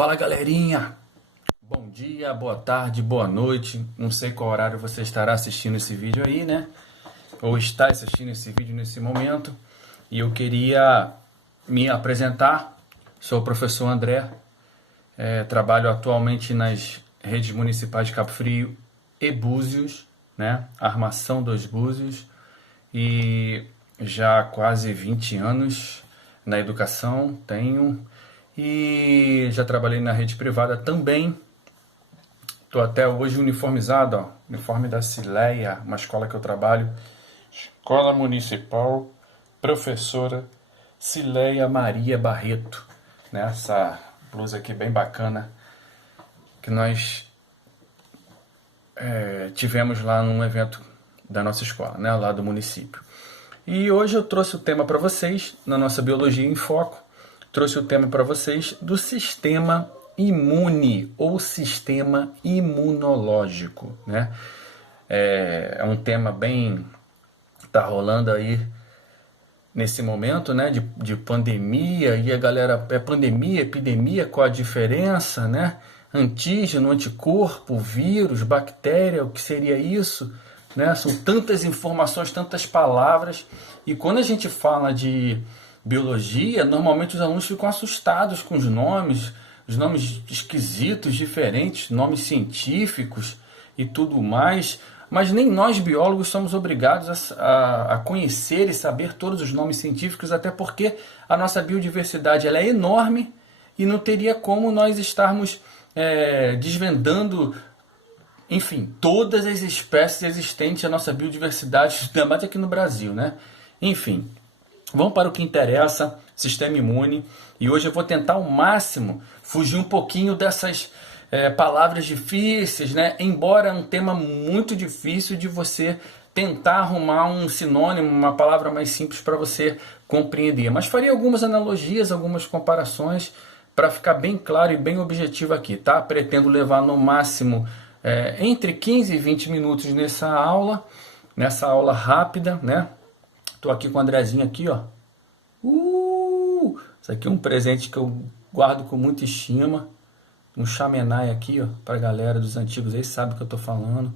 Fala galerinha, bom dia, boa tarde, boa noite. Não sei qual horário você estará assistindo esse vídeo aí, né? Ou está assistindo esse vídeo nesse momento. E eu queria me apresentar. Sou o professor André. Trabalho atualmente nas redes municipais de Cabo Frio e Búzios, né? Armação dos Búzios. E já há quase 20 anos na educação tenho. E já trabalhei na rede privada também. Estou até hoje uniformizado, ó, uniforme da Cileia, uma escola que eu trabalho. Escola Municipal Professora Cileia Maria Barreto. Né? Essa blusa aqui bem bacana que nós tivemos lá num evento da nossa escola, né? Lá do município. E hoje eu trouxe o tema para vocês, na nossa Biologia em Foco. Trouxe o tema para vocês do sistema imune ou sistema imunológico, né? É um tema bem... tá rolando aí nesse momento, né? De pandemia, e a galera... pandemia, epidemia, qual a diferença, né? Antígeno, anticorpo, vírus, bactéria, o que seria isso? Né? São tantas informações, tantas palavras, e quando a gente fala de biologia, normalmente os alunos ficam assustados com os nomes esquisitos, diferentes, nomes científicos e tudo mais, mas nem nós biólogos somos obrigados a conhecer e saber todos os nomes científicos, até porque a nossa biodiversidade ela é enorme e não teria como nós estarmos desvendando, enfim, todas as espécies existentes na nossa biodiversidade, ainda mais aqui no Brasil, né? Enfim, vamos para o que interessa, sistema imune. E hoje eu vou tentar ao máximo fugir um pouquinho dessas palavras difíceis, né? Embora é um tema muito difícil de você tentar arrumar um sinônimo, uma palavra mais simples para você compreender. Mas faria algumas analogias, algumas comparações para ficar bem claro e bem objetivo aqui, tá? Pretendo levar no máximo entre 15 e 20 minutos nessa aula rápida, né? Tô aqui com o Andrezinho aqui, ó. Isso aqui é um presente que eu guardo com muita estima. Um chamenai aqui, ó, pra galera dos antigos aí, sabe o que eu tô falando.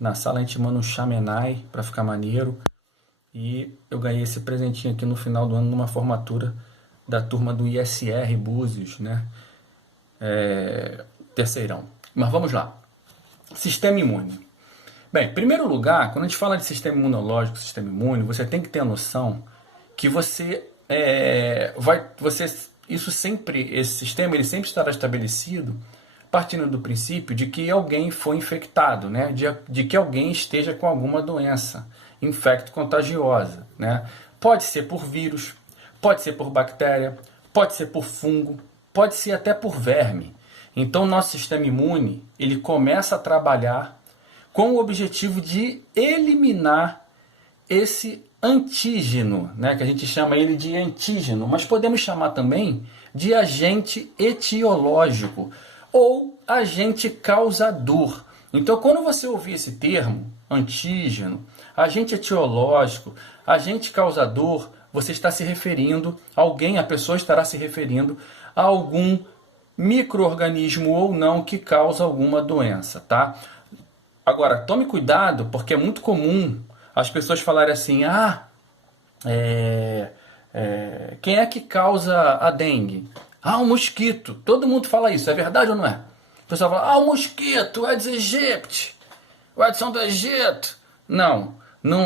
Na sala a gente manda um chamenai pra ficar maneiro. E eu ganhei esse presentinho aqui no final do ano numa formatura da turma do ISR Búzios, né? Terceirão. Mas vamos lá. Sistema imune. Bem, em primeiro lugar, quando a gente fala de sistema imunológico, sistema imune, você tem que ter a noção que esse sistema ele sempre estará estabelecido partindo do princípio de que alguém foi infectado, né? De que alguém esteja com alguma doença infecto-contagiosa, né? Pode ser por vírus, pode ser por bactéria, pode ser por fungo, pode ser até por verme. Então, nosso sistema imune ele começa a trabalhar com o objetivo de eliminar esse antígeno, né, que a gente chama ele de antígeno, mas podemos chamar também de agente etiológico ou agente causador. Então, quando você ouvir esse termo, antígeno, agente etiológico, agente causador, você está se referindo a pessoa estará se referindo a algum micro-organismo ou não que causa alguma doença, tá? Agora, tome cuidado, porque é muito comum as pessoas falarem assim, quem é que causa a dengue? O mosquito. Todo mundo fala isso, é verdade ou não é? O pessoal fala, o mosquito, o Aedes aegypti, o Edson do Egito. Não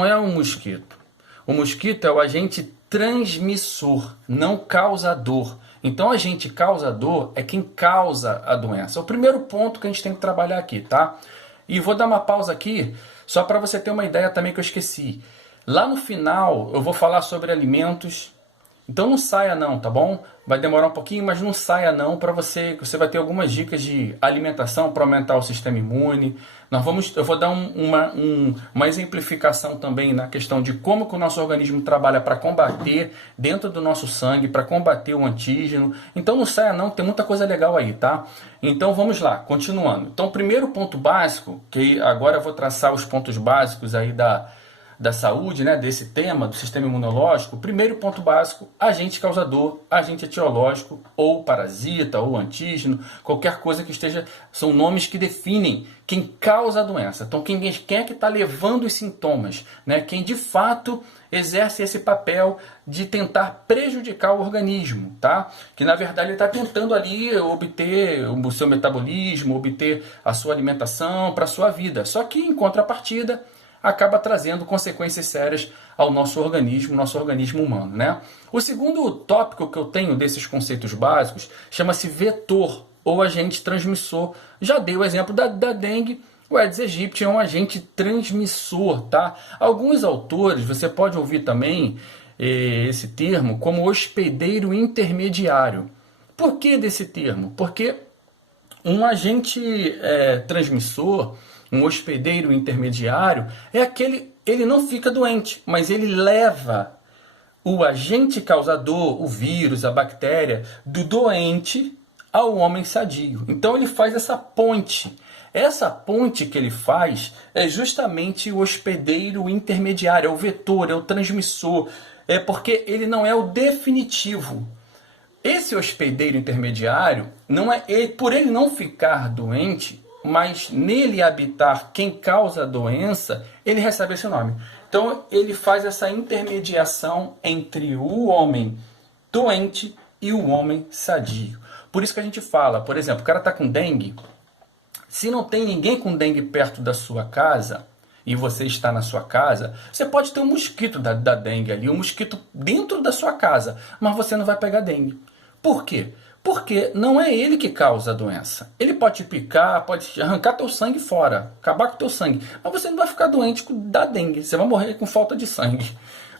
é um mosquito. O mosquito é o agente transmissor, não causador. Então, o agente causador é quem causa a doença. É o primeiro ponto que a gente tem que trabalhar aqui, tá? E vou dar uma pausa aqui, só para você ter uma ideia também que eu esqueci. Lá no final, eu vou falar sobre alimentos. Então não saia não, tá bom? Vai demorar um pouquinho, mas não saia não, para você vai ter algumas dicas de alimentação para aumentar o sistema imune. Eu vou dar uma exemplificação também na questão de como que o nosso organismo trabalha para combater dentro do nosso sangue, para combater o antígeno. Então não saia não, tem muita coisa legal aí, tá? Então vamos lá, continuando. Então o primeiro ponto básico, que agora eu vou traçar os pontos básicos aí da saúde, né, desse tema, do sistema imunológico, o primeiro ponto básico, agente causador, agente etiológico, ou parasita, ou antígeno, qualquer coisa que esteja, são nomes que definem quem causa a doença. Então, quem é que está levando os sintomas, né? Quem de fato exerce esse papel de tentar prejudicar o organismo, tá? Que na verdade ele está tentando ali obter o seu metabolismo, obter a sua alimentação para a sua vida. Só que em contrapartida acaba trazendo consequências sérias ao nosso organismo humano, né? O segundo tópico que eu tenho desses conceitos básicos chama-se vetor ou agente transmissor. Já dei o exemplo da dengue. O Aedes aegypti é um agente transmissor, tá? Alguns autores, você pode ouvir também esse termo como hospedeiro intermediário. Por que desse termo? Porque um agente transmissor, um hospedeiro intermediário, é aquele, ele não fica doente, mas ele leva o agente causador, o vírus, a bactéria, do doente ao homem sadio. Então ele faz essa ponte. Essa ponte que ele faz é justamente o hospedeiro intermediário, é o vetor, é o transmissor, é porque ele não é o definitivo. Esse hospedeiro intermediário, não é ele, por ele não ficar doente, mas nele habitar quem causa a doença, ele recebe esse nome. Então ele faz essa intermediação entre o homem doente e o homem sadio. Por isso que a gente fala, por exemplo, o cara está com dengue. Se não tem ninguém com dengue perto da sua casa e você está na sua casa, você pode ter um mosquito da dengue ali, um mosquito dentro da sua casa, mas você não vai pegar dengue. Por quê? Porque não é ele que causa a doença. Ele pode te picar, pode arrancar teu sangue fora, acabar com teu sangue, mas você não vai ficar doente da dengue, você vai morrer com falta de sangue,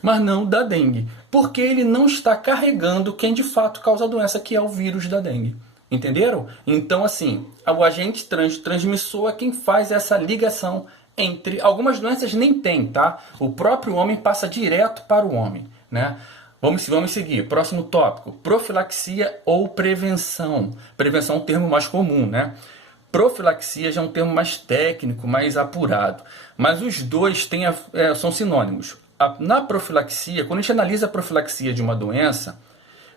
mas não da dengue, porque ele não está carregando quem de fato causa a doença, que é o vírus da dengue. Entenderam? Então, assim, o agente transmissor é quem faz essa ligação entre... Algumas doenças nem tem, tá? O próprio homem passa direto para o homem, né? Vamos seguir. Próximo tópico. Profilaxia ou prevenção. Prevenção é um termo mais comum, né? Profilaxia já é um termo mais técnico, mais apurado. Mas os dois são sinônimos. Na profilaxia, quando a gente analisa a profilaxia de uma doença,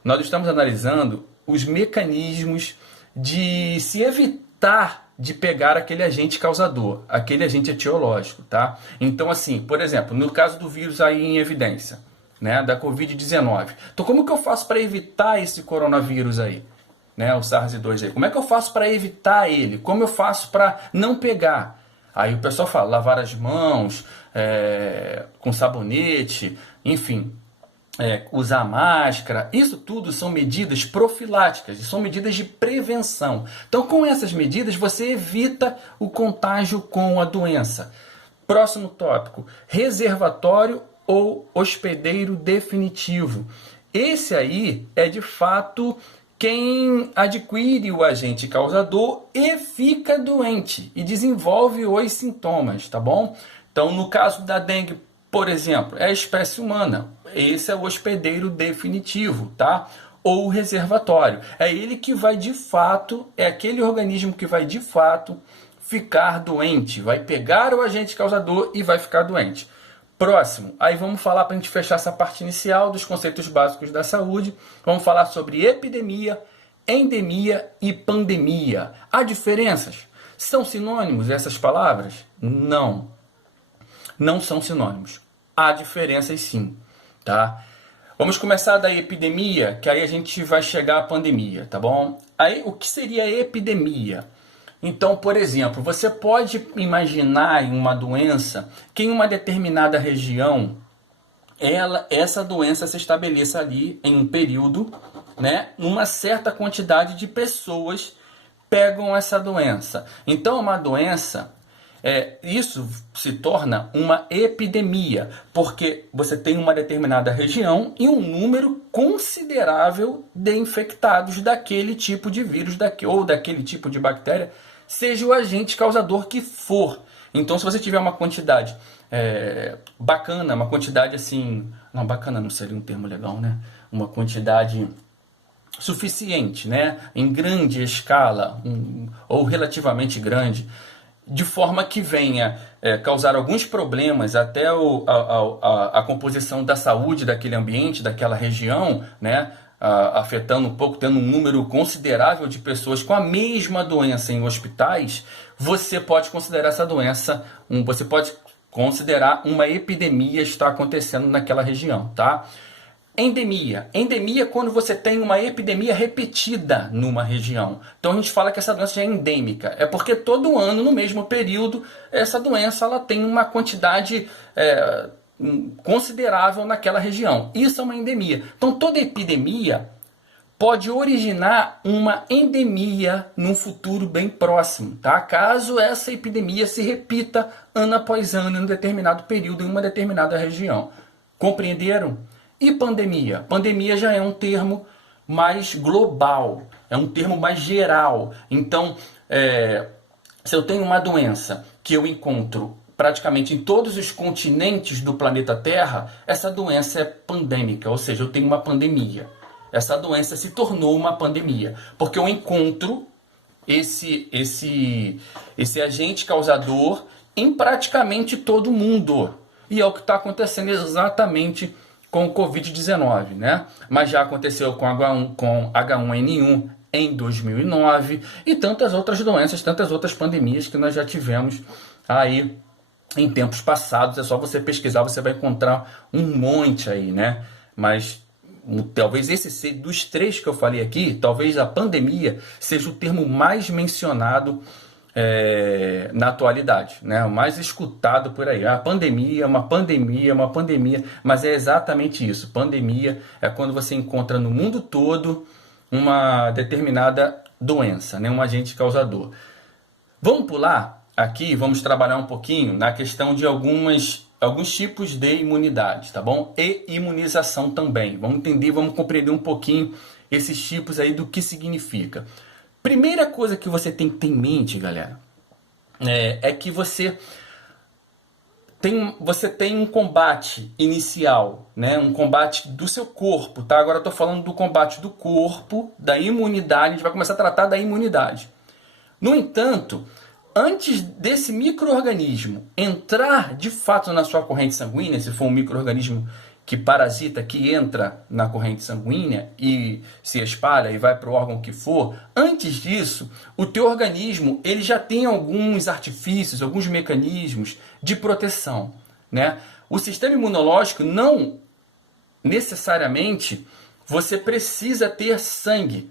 nós estamos analisando os mecanismos de se evitar de pegar aquele agente causador, aquele agente etiológico, tá? Então, assim, por exemplo, no caso do vírus aí em evidência, né, da Covid-19. Então, como que eu faço para evitar esse coronavírus aí, né, o SARS-2 aí? Como é que eu faço para evitar ele? Como eu faço para não pegar? Aí o pessoal fala, lavar as mãos, com sabonete, enfim... usar máscara, isso tudo são medidas profiláticas, são medidas de prevenção. Então, com essas medidas, você evita o contágio com a doença. Próximo tópico, reservatório ou hospedeiro definitivo. Esse aí é, de fato, quem adquire o agente causador e fica doente e desenvolve os sintomas, tá bom? Então, no caso da dengue, por exemplo, é a espécie humana. Esse é o hospedeiro definitivo, tá? Ou o reservatório. É ele que vai de fato, é aquele organismo que vai de fato ficar doente. Vai pegar o agente causador e vai ficar doente. Próximo, aí vamos falar para a gente fechar essa parte inicial dos conceitos básicos da saúde. Vamos falar sobre epidemia, endemia e pandemia. Há diferenças? São sinônimos essas palavras? Não. Não são sinônimos. Há diferenças sim, tá? Vamos começar da epidemia, que aí a gente vai chegar à pandemia, tá bom? Aí, o que seria epidemia? Então, por exemplo, você pode imaginar em uma doença que em uma determinada região, essa doença se estabeleça ali em um período, né? Uma certa quantidade de pessoas pegam essa doença. Então, uma doença... isso se torna uma epidemia, porque você tem uma determinada região e um número considerável de infectados daquele tipo de vírus ou daquele tipo de bactéria, seja o agente causador que for. Então, se você tiver uma quantidade bacana, uma quantidade assim... Não, bacana não seria um termo legal, né? Uma quantidade... suficiente, né? Em grande escala, ou relativamente grande, de forma que venha causar alguns problemas até a composição da saúde daquele ambiente, daquela região, né? Afetando um pouco, tendo um número considerável de pessoas com a mesma doença em hospitais, você pode considerar essa doença, você pode considerar uma epidemia está acontecendo naquela região, tá? Endemia. Endemia é quando você tem uma epidemia repetida numa região. Então a gente fala que essa doença já é endêmica. É porque todo ano, no mesmo período, essa doença ela tem uma quantidade considerável naquela região. Isso é uma endemia. Então toda epidemia pode originar uma endemia num futuro bem próximo, tá? Caso essa epidemia se repita ano após ano em um determinado período em uma determinada região. Compreenderam? E pandemia? Pandemia já é um termo mais global, é um termo mais geral. Então, se eu tenho uma doença que eu encontro praticamente em todos os continentes do planeta Terra, essa doença é pandêmica, ou seja, eu tenho uma pandemia. Essa doença se tornou uma pandemia, porque eu encontro esse agente causador em praticamente todo mundo. E é o que está acontecendo exatamente com o Covid-19, né? Mas já aconteceu com H1N1 em 2009 e tantas outras doenças, tantas outras pandemias que nós já tivemos aí em tempos passados. É só você pesquisar, você vai encontrar um monte aí, né? Mas talvez esse dos três que eu falei aqui, talvez a pandemia seja o termo mais mencionado na atualidade, né? O mais escutado por aí. A pandemia, uma pandemia, mas é exatamente isso. Pandemia é quando você encontra no mundo todo uma determinada doença, né? Um agente causador. Vamos pular aqui, vamos trabalhar um pouquinho na questão de alguns tipos de imunidade, tá bom? E imunização também. Vamos entender, vamos compreender um pouquinho esses tipos aí do que significa. Primeira coisa que você tem que ter em mente, galera, é que você tem um combate inicial, né? Um combate do seu corpo, tá? Agora eu estou falando do combate do corpo, da imunidade, a gente vai começar a tratar da imunidade. No entanto, antes desse micro-organismo entrar de fato na sua corrente sanguínea, se for um micro-organismo que parasita, que entra na corrente sanguínea e se espalha e vai para o órgão que for, antes disso, o teu organismo ele já tem alguns artifícios, alguns mecanismos de proteção, né? O sistema imunológico não necessariamente você precisa ter sangue,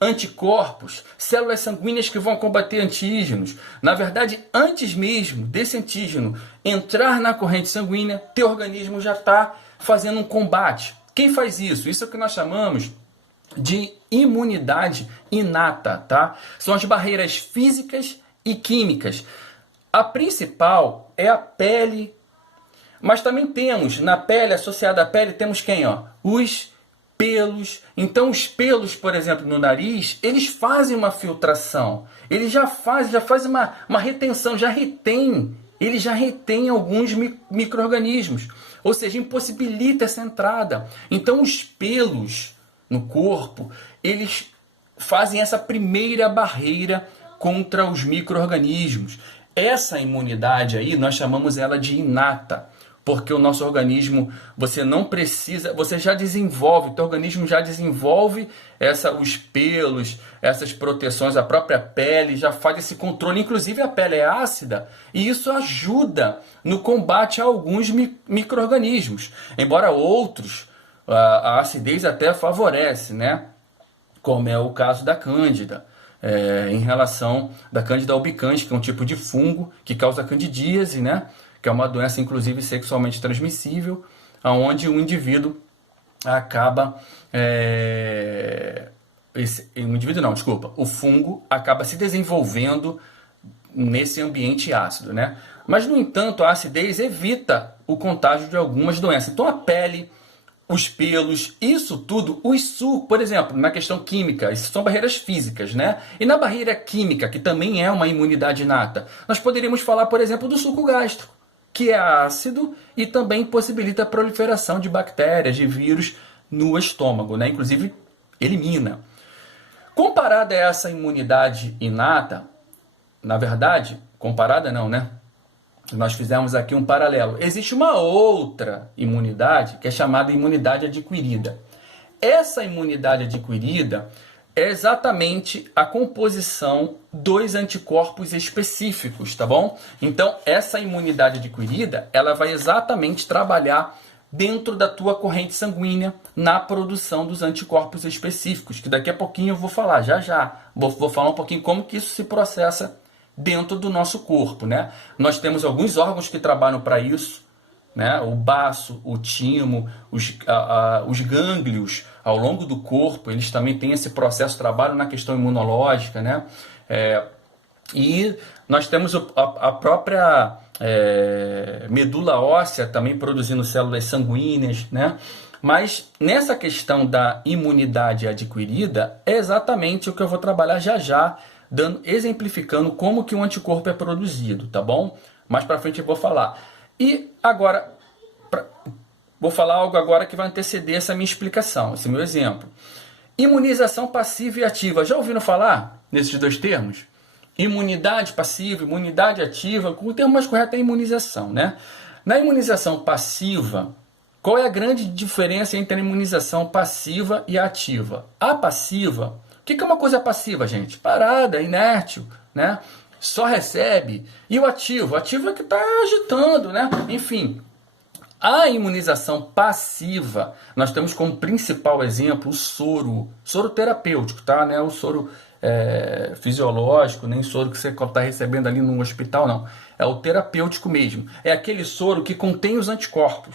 anticorpos, células sanguíneas que vão combater antígenos. Na verdade, antes mesmo desse antígeno entrar na corrente sanguínea, teu organismo já está fazendo um combate. Quem faz isso? Isso é o que nós chamamos de imunidade inata, tá? São as barreiras físicas e químicas. A principal é a pele, mas também temos na pele, associada à pele, temos quem? Os pelos. Então os pelos, por exemplo, no nariz, eles fazem uma filtração. Eles já fazem uma retenção, ele já retém alguns micro-organismos. Ou seja, impossibilita essa entrada. Então os pelos no corpo, eles fazem essa primeira barreira contra os micro-organismos. Essa imunidade aí, nós chamamos ela de inata. Porque o nosso organismo, você não precisa, você já desenvolve, o teu organismo já desenvolve os pelos, essas proteções, a própria pele já faz esse controle. Inclusive a pele é ácida e isso ajuda no combate a alguns micro-organismos. Embora outros, a acidez até favorece, né? Como é o caso da Cândida. Em relação da Cândida albicans, que é um tipo de fungo que causa candidíase, né? Que é uma doença, inclusive, sexualmente transmissível, onde o indivíduo acaba... o fungo acaba se desenvolvendo nesse ambiente ácido, né? Mas, no entanto, a acidez evita o contágio de algumas doenças. Então, a pele, os pelos, isso tudo, o suco, por exemplo, na questão química, isso são barreiras físicas, né? E na barreira química, que também é uma imunidade inata, nós poderíamos falar, por exemplo, do suco gástrico, que é ácido e também possibilita a proliferação de bactérias, de vírus no estômago, né? Inclusive elimina. Comparada a essa imunidade inata, na verdade, comparada não, né? Nós fizemos aqui um paralelo. Existe uma outra imunidade que é chamada imunidade adquirida. Essa imunidade adquirida é exatamente a composição dos anticorpos específicos, tá bom? Então, essa imunidade adquirida, ela vai exatamente trabalhar dentro da tua corrente sanguínea na produção dos anticorpos específicos, que daqui a pouquinho eu vou falar, já. Vou falar um pouquinho como que isso se processa dentro do nosso corpo, né? Nós temos alguns órgãos que trabalham para isso, né? O baço, o timo, os gânglios ao longo do corpo, eles também têm esse processo, trabalham na questão imunológica, né? E nós temos a própria medula óssea também produzindo células sanguíneas, né? Mas nessa questão da imunidade adquirida, é exatamente o que eu vou trabalhar já, exemplificando como que um anticorpo é produzido, tá bom? Mais para frente eu vou falar. E agora, vou falar algo agora que vai anteceder essa minha explicação, esse meu exemplo. Imunização passiva e ativa. Já ouviram falar nesses dois termos? Imunidade passiva, imunidade ativa. O termo mais correto é imunização, né? Na imunização passiva, qual é a grande diferença entre a imunização passiva e a ativa? A passiva, o que é uma coisa passiva, gente? Parada, inértil, né? Só recebe. E o ativo? O ativo é que está agitando, né? Enfim, a imunização passiva, nós temos como principal exemplo o soro terapêutico, tá? Não é o soro fisiológico, nem soro que você está recebendo ali no hospital, não. É o terapêutico mesmo. É aquele soro que contém os anticorpos,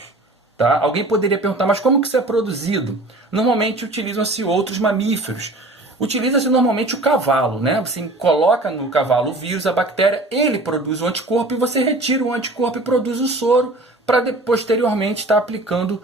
tá? Alguém poderia perguntar, mas como que isso é produzido? Normalmente utilizam-se outros mamíferos. Utiliza-se normalmente o cavalo, né? Você coloca no cavalo o vírus, a bactéria, ele produz o anticorpo e você retira o anticorpo e produz o soro para posteriormente estar aplicando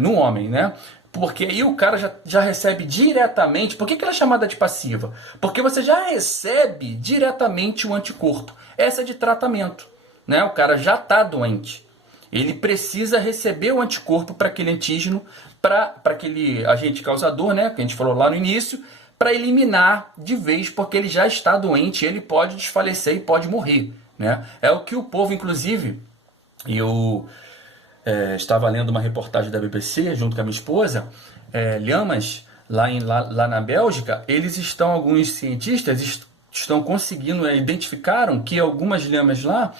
no homem, né? Porque aí o cara já recebe diretamente. Por que ela é chamada de passiva? Porque você já recebe diretamente o anticorpo. Essa é de tratamento, né? O cara já está doente. Ele precisa receber o anticorpo para aquele antígeno, para aquele agente causador, né, que a gente falou lá no início, para eliminar de vez, porque ele já está doente, ele pode desfalecer e pode morrer, né? É o que o povo, inclusive, eu estava lendo uma reportagem da BBC junto com a minha esposa, lhamas, lá na Bélgica, alguns cientistas estão conseguindo, identificaram que algumas lhamas lá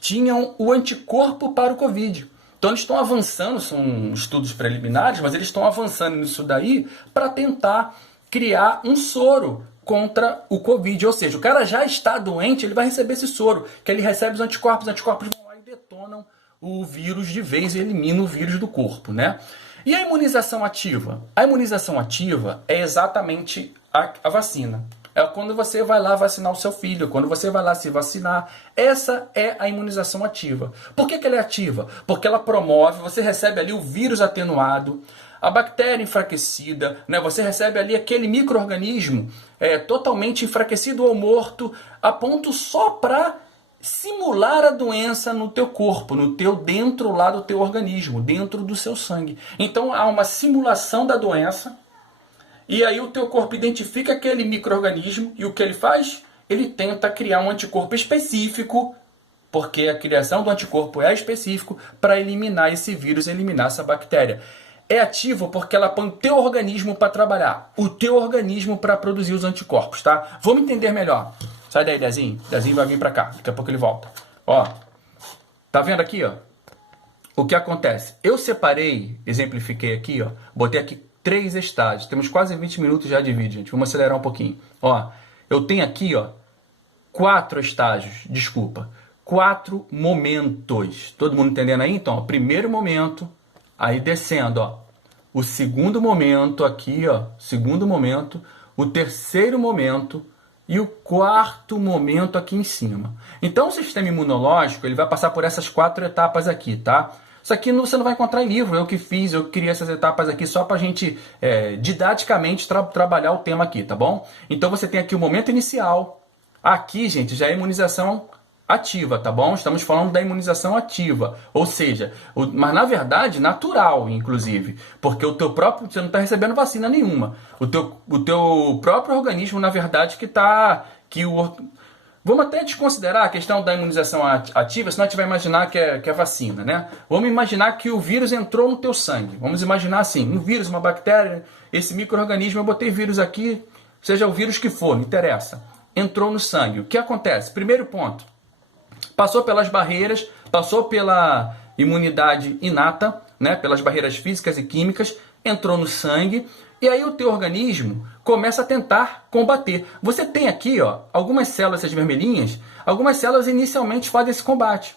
tinham o anticorpo para o Covid. Então eles estão avançando, são estudos preliminares, mas eles estão avançando nisso daí para tentar criar um soro contra o Covid. Ou seja, o cara já está doente, ele vai receber esse soro, que ele recebe os anticorpos vão lá e detonam o vírus de vez e eliminam o vírus do corpo, né? E a imunização ativa? A imunização ativa é exatamente a vacina. É quando você vai lá vacinar o seu filho, quando você vai lá se vacinar. Essa é a imunização ativa. Por que ela é ativa? Porque ela promove, você recebe ali o vírus atenuado, a bactéria enfraquecida, né? Você recebe ali aquele micro-organismo totalmente enfraquecido ou morto, a ponto só para simular a doença no teu corpo, dentro lá do teu organismo, dentro do seu sangue. Então há uma simulação da doença. E aí o teu corpo identifica aquele micro-organismo e o que ele faz? Ele tenta criar um anticorpo específico, porque a criação do anticorpo é específico para eliminar esse vírus, eliminar essa bactéria. É ativo porque ela põe o teu organismo para trabalhar, o teu organismo para produzir os anticorpos, tá? Vamos entender melhor. Sai daí, Dezinho. Dezinho vai vir para cá, daqui a pouco ele volta. Ó, tá vendo aqui, ó? O que acontece? Eu separei, exemplifiquei aqui, ó, botei aqui 3 estágios. Temos quase 20 minutos já de vídeo, gente. Vamos acelerar um pouquinho. Ó, eu tenho aqui, ó, 4 estágios. Desculpa. 4 momentos. Todo mundo entendendo aí? Então, ó, primeiro momento, aí descendo, ó. O segundo momento aqui, ó. Segundo momento. O terceiro momento. E o quarto momento aqui em cima. Então, o sistema imunológico, ele vai passar por essas 4 etapas aqui, tá? Isso aqui você não vai encontrar em livro, eu que fiz, eu criei essas etapas aqui só para a gente didaticamente trabalhar o tema aqui, tá bom? Então você tem aqui o momento inicial, aqui, gente, já é imunização ativa, tá bom? Estamos falando da imunização ativa, ou seja, mas na verdade natural, inclusive, porque o teu próprio, você não está recebendo vacina nenhuma, o teu próprio organismo, na verdade, Vamos até desconsiderar a questão da imunização ativa, se nós tiver imaginar que é vacina, né? Vamos imaginar que o vírus entrou no teu sangue. Vamos imaginar assim, um vírus, uma bactéria, esse micro-organismo, eu botei vírus aqui, seja o vírus que for, não interessa. Entrou no sangue. O que acontece? Primeiro ponto, passou pelas barreiras, passou pela imunidade inata, né? Pelas barreiras físicas e químicas, entrou no sangue, e aí o teu organismo começa a tentar combater. Você tem aqui, ó, algumas células, essas vermelhinhas, algumas células inicialmente fazem esse combate.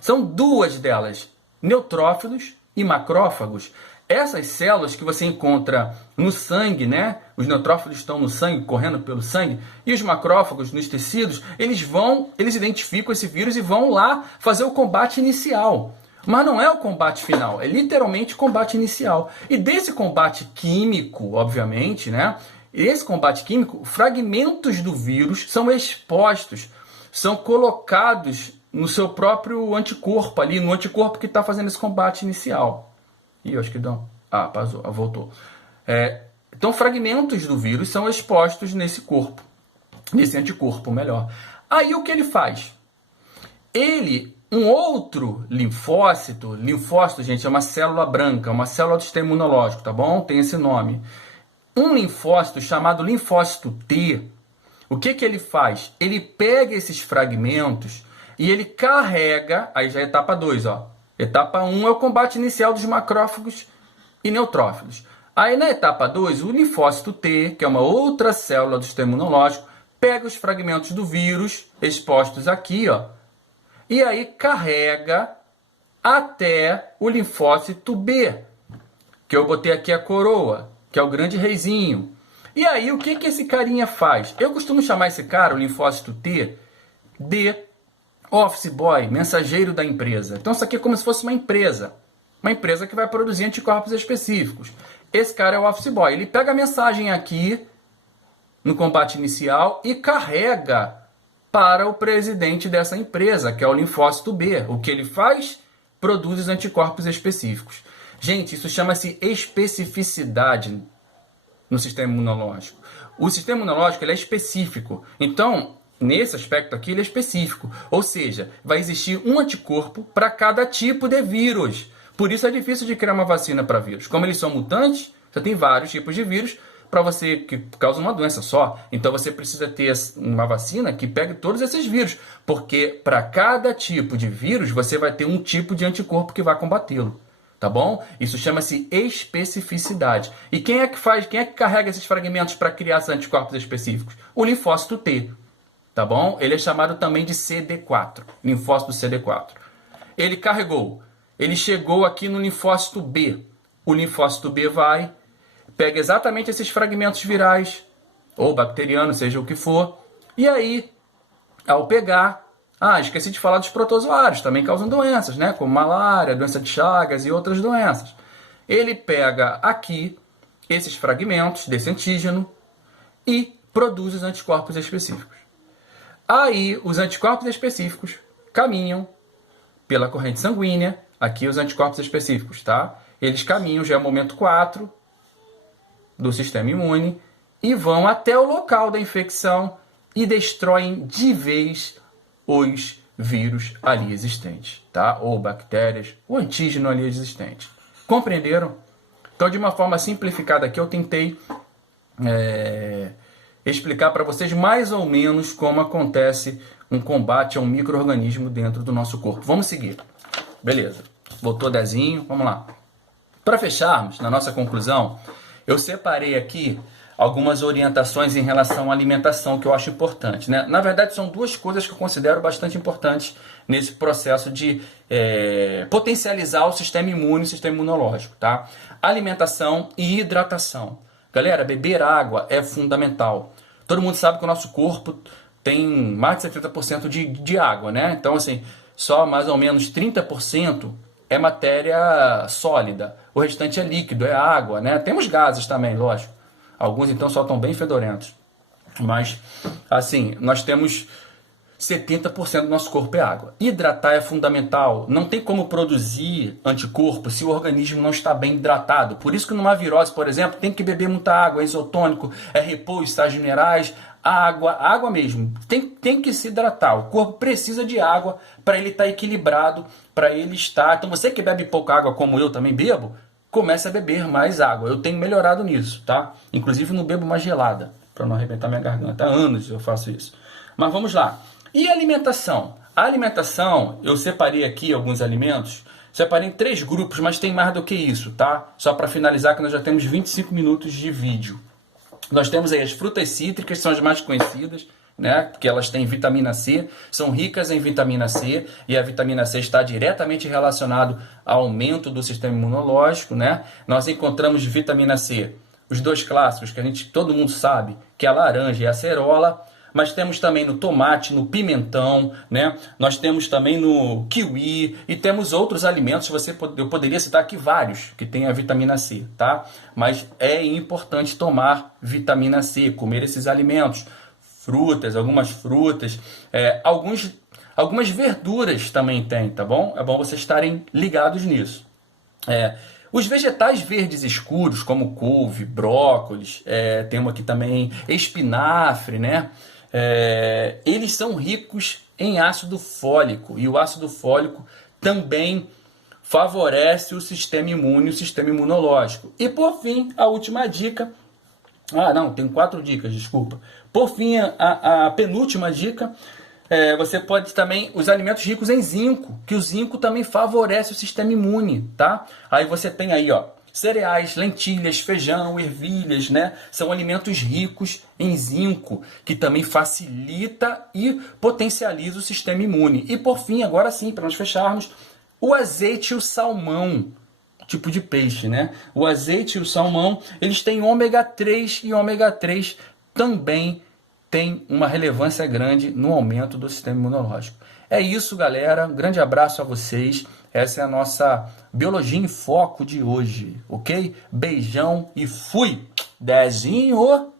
São duas delas, neutrófilos e macrófagos. Essas células que você encontra no sangue, né? Os neutrófilos estão no sangue, correndo pelo sangue, e os macrófagos nos tecidos, eles identificam esse vírus e vão lá fazer o combate inicial. Mas não é o combate final, é literalmente o combate inicial. E desse combate químico, obviamente, né? Esse combate químico, fragmentos do vírus são expostos, são colocados no seu próprio anticorpo ali, no anticorpo que está fazendo esse combate inicial. Ih, acho que não. Passou, voltou. Então, fragmentos do vírus são expostos nesse corpo, nesse anticorpo, melhor. Aí o que ele faz? Um outro linfócito, gente, é uma célula branca, uma célula do sistema imunológico, tá bom? Tem esse nome. Um linfócito chamado linfócito T, o que ele faz? Ele pega esses fragmentos e ele carrega, aí já é etapa 2, ó. Etapa 1 é o combate inicial dos macrófagos e neutrófilos. Aí na etapa 2, o linfócito T, que é uma outra célula do sistema imunológico, pega os fragmentos do vírus expostos aqui, ó, e aí carrega até o linfócito B, que eu botei aqui a coroa, que é o grande reizinho. E aí o que esse carinha faz? Eu costumo chamar esse cara, o linfócito T, de office boy, mensageiro da empresa. Então isso aqui é como se fosse uma empresa que vai produzir anticorpos específicos. Esse cara é o office boy. Ele pega a mensagem aqui no combate inicial e carrega para o presidente dessa empresa, que é o linfócito B. O que ele faz? Produz os anticorpos específicos. Gente, isso chama-se especificidade no sistema imunológico. O sistema imunológico ele é específico. Então, nesse aspecto aqui, ele é específico. Ou seja, vai existir um anticorpo para cada tipo de vírus. Por isso é difícil de criar uma vacina para vírus. Como eles são mutantes, você tem vários tipos de vírus para você que causa uma doença só. Então você precisa ter uma vacina que pegue todos esses vírus, porque para cada tipo de vírus você vai ter um tipo de anticorpo que vai combatê-lo, tá bom? Isso chama-se especificidade. E quem é que carrega esses fragmentos para criar esses anticorpos específicos? O linfócito T, tá bom? Ele é chamado também de CD4, linfócito CD4. Ele carregou, ele chegou aqui no linfócito B. O linfócito B pega exatamente esses fragmentos virais, ou bacterianos, seja o que for, e aí, ao pegar... esqueci de falar dos protozoários, também causam doenças, né? Como malária, doença de Chagas e outras doenças. Ele pega aqui esses fragmentos desse antígeno e produz os anticorpos específicos. Aí, os anticorpos específicos caminham pela corrente sanguínea, aqui os anticorpos específicos, tá? Eles caminham, já é o momento 4, do sistema imune e vão até o local da infecção e destroem de vez os vírus ali existentes, tá? Ou bactérias, o antígeno ali existente. Compreenderam? Então, de uma forma simplificada aqui, eu tentei explicar para vocês mais ou menos como acontece um combate a um micro-organismo dentro do nosso corpo. Vamos seguir. Beleza. Voltou Dezinho, vamos lá. Para fecharmos, na nossa conclusão, eu separei aqui algumas orientações em relação à alimentação que eu acho importante, né? Na verdade, são duas coisas que eu considero bastante importantes nesse processo de potencializar o sistema imune e o sistema imunológico, tá? Alimentação e hidratação. Galera, beber água é fundamental. Todo mundo sabe que o nosso corpo tem mais de 70% de água, né? Então, assim, só mais ou menos 30% é matéria sólida. O restante é líquido, é água, né? Temos gases também, lógico. Alguns, então, só estão bem fedorentos. Mas, assim, nós temos 70% do nosso corpo é água. Hidratar é fundamental. Não tem como produzir anticorpo se o organismo não está bem hidratado. Por isso que numa virose, por exemplo, tem que beber muita água, é isotônico, é repor os sais minerais. água mesmo. Tem que se hidratar. O corpo precisa de água para ele estar equilibrado, para ele estar... Então você que bebe pouca água, como eu também bebo, comece a beber mais água. Eu tenho melhorado nisso, tá? Inclusive não bebo mais gelada, para não arrebentar minha garganta. Há anos eu faço isso. Mas vamos lá. E a alimentação? A alimentação, eu separei aqui alguns alimentos, separei em 3 grupos, mas tem mais do que isso, tá? Só para finalizar, que nós já temos 25 minutos de vídeo. Nós temos aí as frutas cítricas, são as mais conhecidas, né? Porque elas têm vitamina C, são ricas em vitamina C, e a vitamina C está diretamente relacionado ao aumento do sistema imunológico, né? Nós encontramos vitamina C, os 2 clássicos que todo mundo sabe, que é a laranja e a acerola, mas temos também no tomate, no pimentão, né? Nós temos também no kiwi e temos outros alimentos, eu poderia citar aqui vários que têm a vitamina C, tá? Mas é importante tomar vitamina C, comer esses alimentos, algumas frutas, algumas verduras também tem, tá bom? É bom vocês estarem ligados nisso. Os vegetais verdes escuros, como couve, brócolis, temos aqui também espinafre, né? Eles são ricos em ácido fólico, e o ácido fólico também favorece o sistema imune, o sistema imunológico. E por fim, a última dica, tem 4 dicas, desculpa. Por fim, a penúltima dica, você pode também, os alimentos ricos em zinco, que o zinco também favorece o sistema imune, tá? Aí você tem aí, cereais, lentilhas, feijão, ervilhas, né? São alimentos ricos em zinco, que também facilita e potencializa o sistema imune. E por fim, agora sim, para nós fecharmos, o azeite e o salmão, tipo de peixe, né? O azeite e o salmão, eles têm ômega 3, e ômega 3 também tem uma relevância grande no aumento do sistema imunológico. É isso, galera. Um grande abraço a vocês. Essa é a nossa Biologia em Foco de hoje, ok? Beijão e fui! Dezinho!